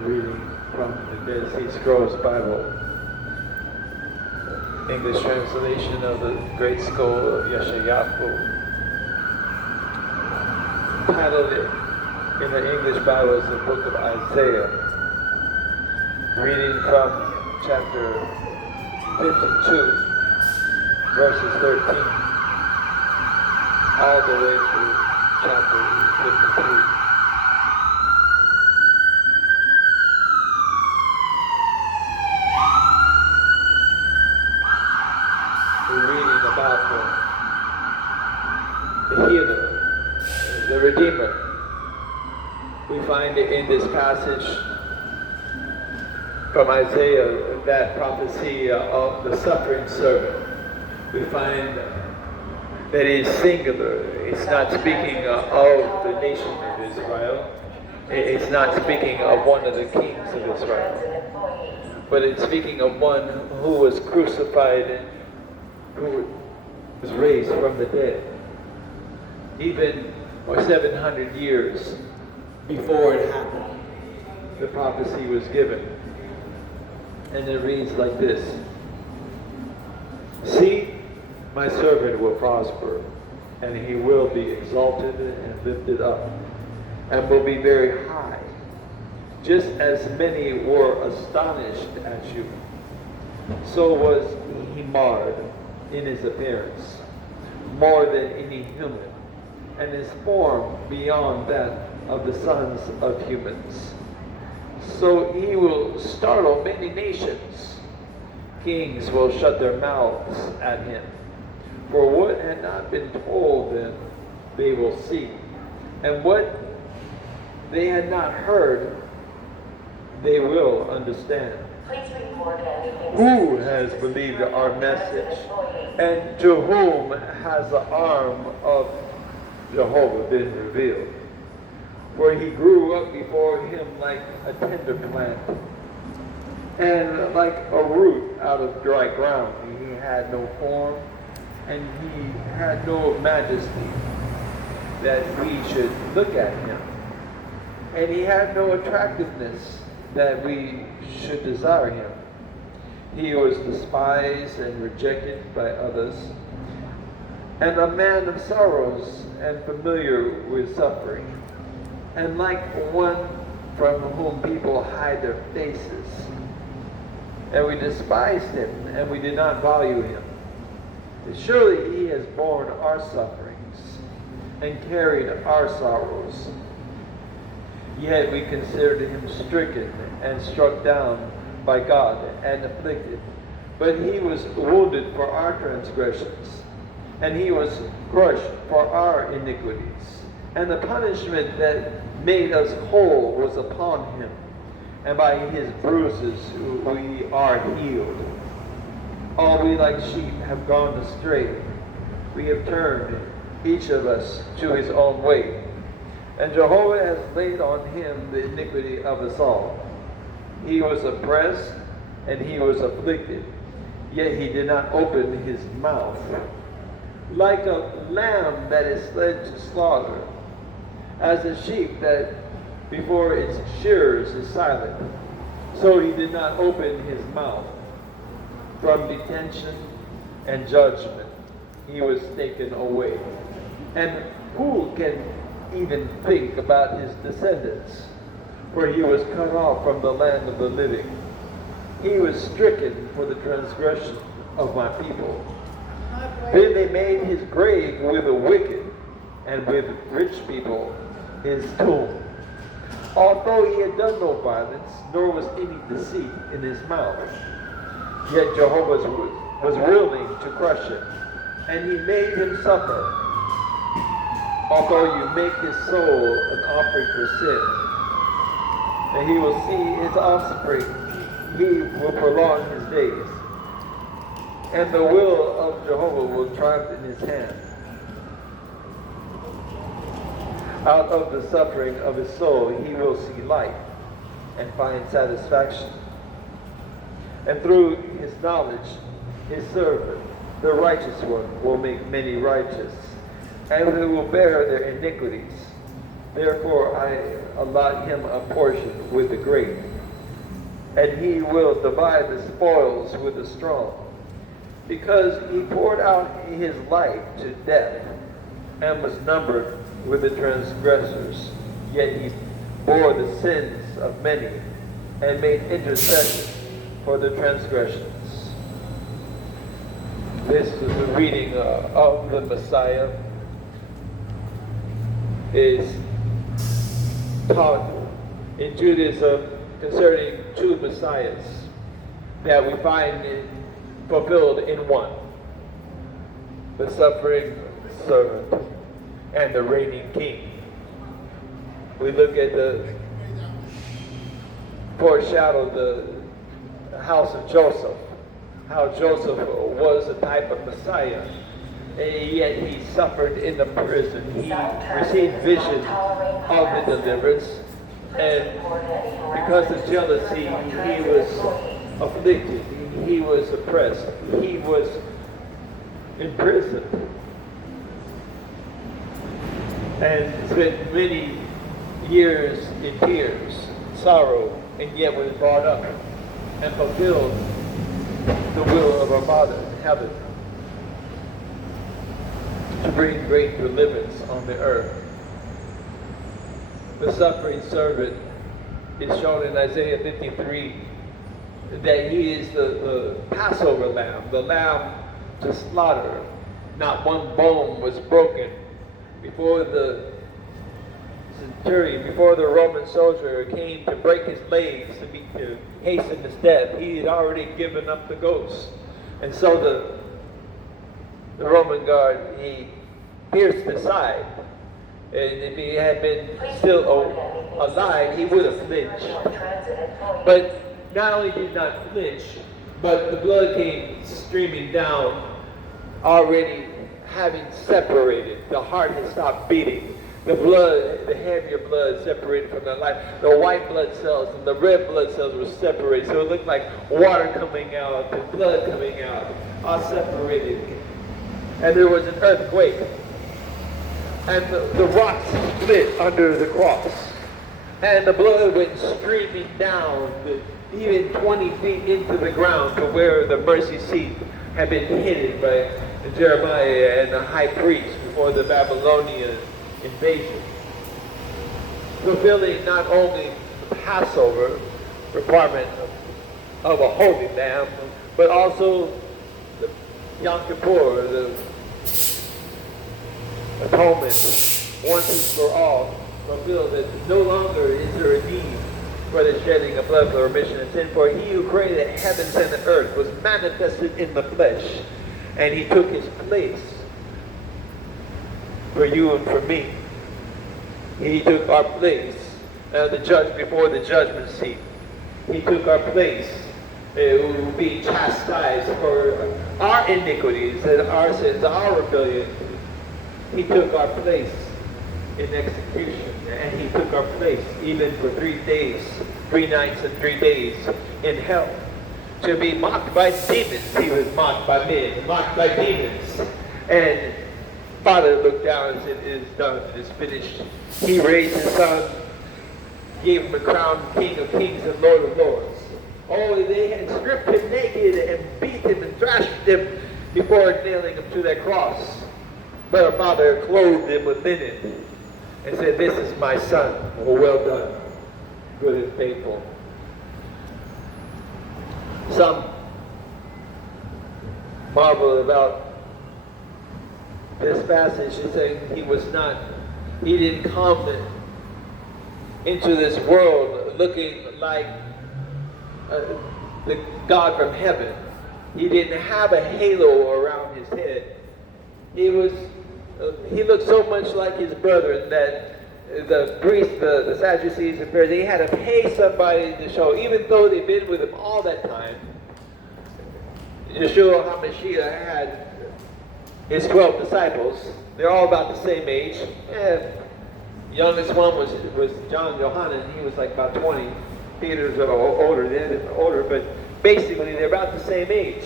Reading from the Dead Sea Scrolls Bible, English translation of the Great Scroll of Yeshua. Titled in the English Bible is the Book of Isaiah. Reading from chapter 52, verses 13, all the way through chapter 53. The healer, the Redeemer. We find in this passage from Isaiah that prophecy of the suffering servant. We find that it is singular. It's not speaking of the nation of Israel. It's not speaking of one of the kings of Israel. But it's speaking of one who was crucified and who was raised from the dead. Even 700 years before it happened, the prophecy was given. And it reads like this: "See, my servant will prosper, and he will be exalted and lifted up, and will be very high, just as many were astonished at you. So was he marred in his appearance, more than any human, and his form beyond that of the sons of humans. So he will startle many nations. Kings will shut their mouths at him. For what had not been told them, they will see. And what they had not heard, they will understand. Who has believed our message? And to whom has the arm of Jehovah been revealed? For he grew up before him like a tender plant, and like a root out of dry ground. He had no form, and he had no majesty that we should look at him. And he had no attractiveness that we should desire him. He was despised and rejected by others, and a man of sorrows and familiar with suffering, and like one from whom people hide their faces. And we despised him, and we did not value him. Surely he has borne our sufferings and carried our sorrows. Yet we considered him stricken and struck down by God and afflicted. But he was wounded for our transgressions, and he was crushed for our iniquities. And the punishment that made us whole was upon him, and by his bruises we are healed. All we like sheep have gone astray. We have turned, each of us, to his own way. And Jehovah has laid on him the iniquity of us all. He was oppressed, and he was afflicted, yet he did not open his mouth. Like a lamb that is led to slaughter, as a sheep that before its shearers is silent, so he did not open his mouth. From detention and judgment he was taken away. And who can even think about his descendants? For he was cut off from the land of the living. He was stricken for the transgression of my people. Then they made his grave with the wicked, and with rich people his tomb. Although he had done no violence, nor was any deceit in his mouth, yet Jehovah was willing to crush him, and he made him suffer. Although you make his soul an offering for sin, and he will see his offspring, he will prolong his days, and the will of Jehovah will triumph in his hand. Out of the suffering of his soul he will see light and find satisfaction. And through his knowledge, his servant, the righteous one, will make many righteous, and he will bear their iniquities. Therefore I allot him a portion with the great, and he will divide the spoils with the strong. Because he poured out his life to death, and was numbered with the transgressors. Yet he bore the sins of many, and made intercession for the transgressions. This is the reading of the Messiah. Is taught in Judaism concerning two Messiahs that we find fulfilled in one: the suffering servant and the reigning king. We look at the foreshadow the house of Joseph, how Joseph was a type of Messiah, and yet he suffered in the prison. He received vision of the deliverance, and because of jealousy, he was afflicted, he was oppressed, he was imprisoned, and spent many years in tears, sorrow, and yet was brought up and fulfilled the will of our Father in heaven to bring great deliverance on the earth. The suffering servant is shown in Isaiah 53 that he is the Passover lamb, the lamb to slaughter. Not one bone was broken before the centurion, before the Roman soldier came to break his legs to hasten his death. He had already given up the ghost. And so the Roman guard, he pierced his side. And if he had been still alive, he would have flinched. But not only did not flinch, but the blood came streaming down, already having separated. The heart had stopped beating. The blood, the heavier blood separated from the life. The white blood cells and the red blood cells were separated. So it looked like water coming out and blood coming out, all separated. And there was an earthquake. And the rocks split under the cross. And the blood went streaming down, even 20 feet into the ground to where the mercy seat had been hidden by Jeremiah and the high priest before the Babylonian invasion. Fulfilling not only the Passover requirement of a holy lamb, but also the Yom Kippur, the atonement, once and for all, fulfilled that no longer is there a need for the shedding of blood for the remission of sin. For he who created heavens and the earth was manifested in the flesh, and he took his place for you and for me. He took our place, the judge before the judgment seat. He took our place, being chastised for our iniquities and our sins, our rebellion. He took our place in execution, and he took our place even for 3 days, 3 nights and 3 days in hell. To be mocked by demons, he was mocked by men, mocked by demons. And Father looked down and said, "It is done, it is finished." He raised his son, gave him a crown, King of Kings and Lord of Lords. Oh, they had stripped him naked and beat him and thrashed him before nailing him to that cross. But our Father clothed him with linen and said, "This is my son, well done, good and faithful." Some marvel about this passage and saying he didn't come into this world looking like the God from heaven. He didn't have a halo around his head. He looked so much like his brethren that the priests, the Sadducees and Pharisees, they had to pay somebody to show, even though they'd been with him all that time. Yeshua, HaMashiyah, had his 12 disciples. They're all about the same age. And the youngest one was John Johannan. He was like about 20. Peter's older, but basically they're about the same age.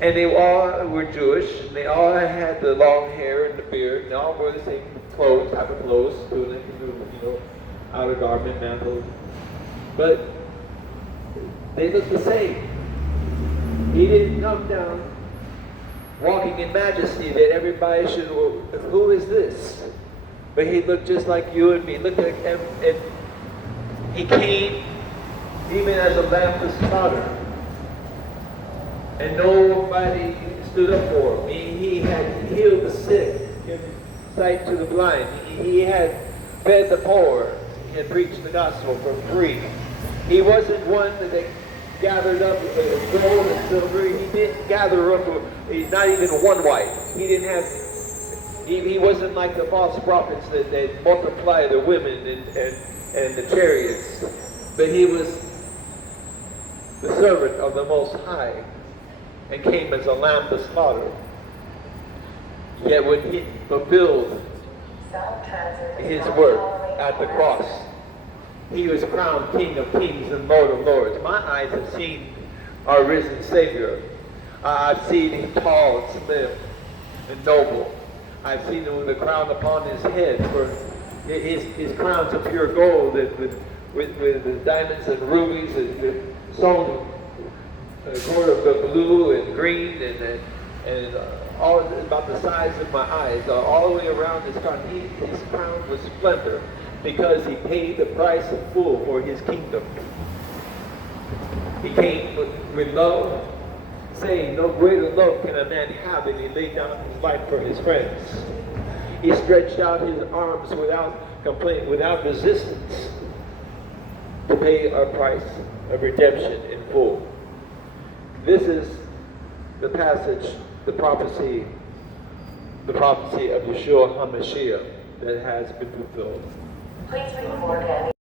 And they all were Jewish, and they all had the long hair and the beard, and they all wore the same clothes, type of clothes, tunic, outer garment, mantle. But They looked the same. He didn't come down walking in majesty that everybody should, who is this? But he looked just like you and me. Look at him, and he came even as a lamb to slaughter. And nobody stood up for him. He had healed the sick, given sight to the blind. He had fed the poor and preached the gospel for free. He wasn't one that they gathered up gold and silver. He didn't gather up not even one wife. He didn't have. He wasn't like the false prophets that multiply the women and the chariots. But he was the servant of the Most High and came as a lamb to slaughter. Yet when he fulfilled his work at the cross, he was crowned King of Kings and Lord of Lords. My eyes have seen our risen Savior. I've seen him tall and slim and noble. I've seen him with a crown upon his head, for his crown's of pure gold and with the diamonds and rubies and sewn cord of blue and green and all about the size of my eyes, all the way around his crown. His crown was splendor because he paid the price in full for his kingdom. He came with love, saying, no greater love can a man have than he laid down his life for his friends. He stretched out his arms without complaint, without resistance, to pay our price of redemption in full. This is the passage, the prophecy of Yeshua HaMashiyah that has been fulfilled. Please record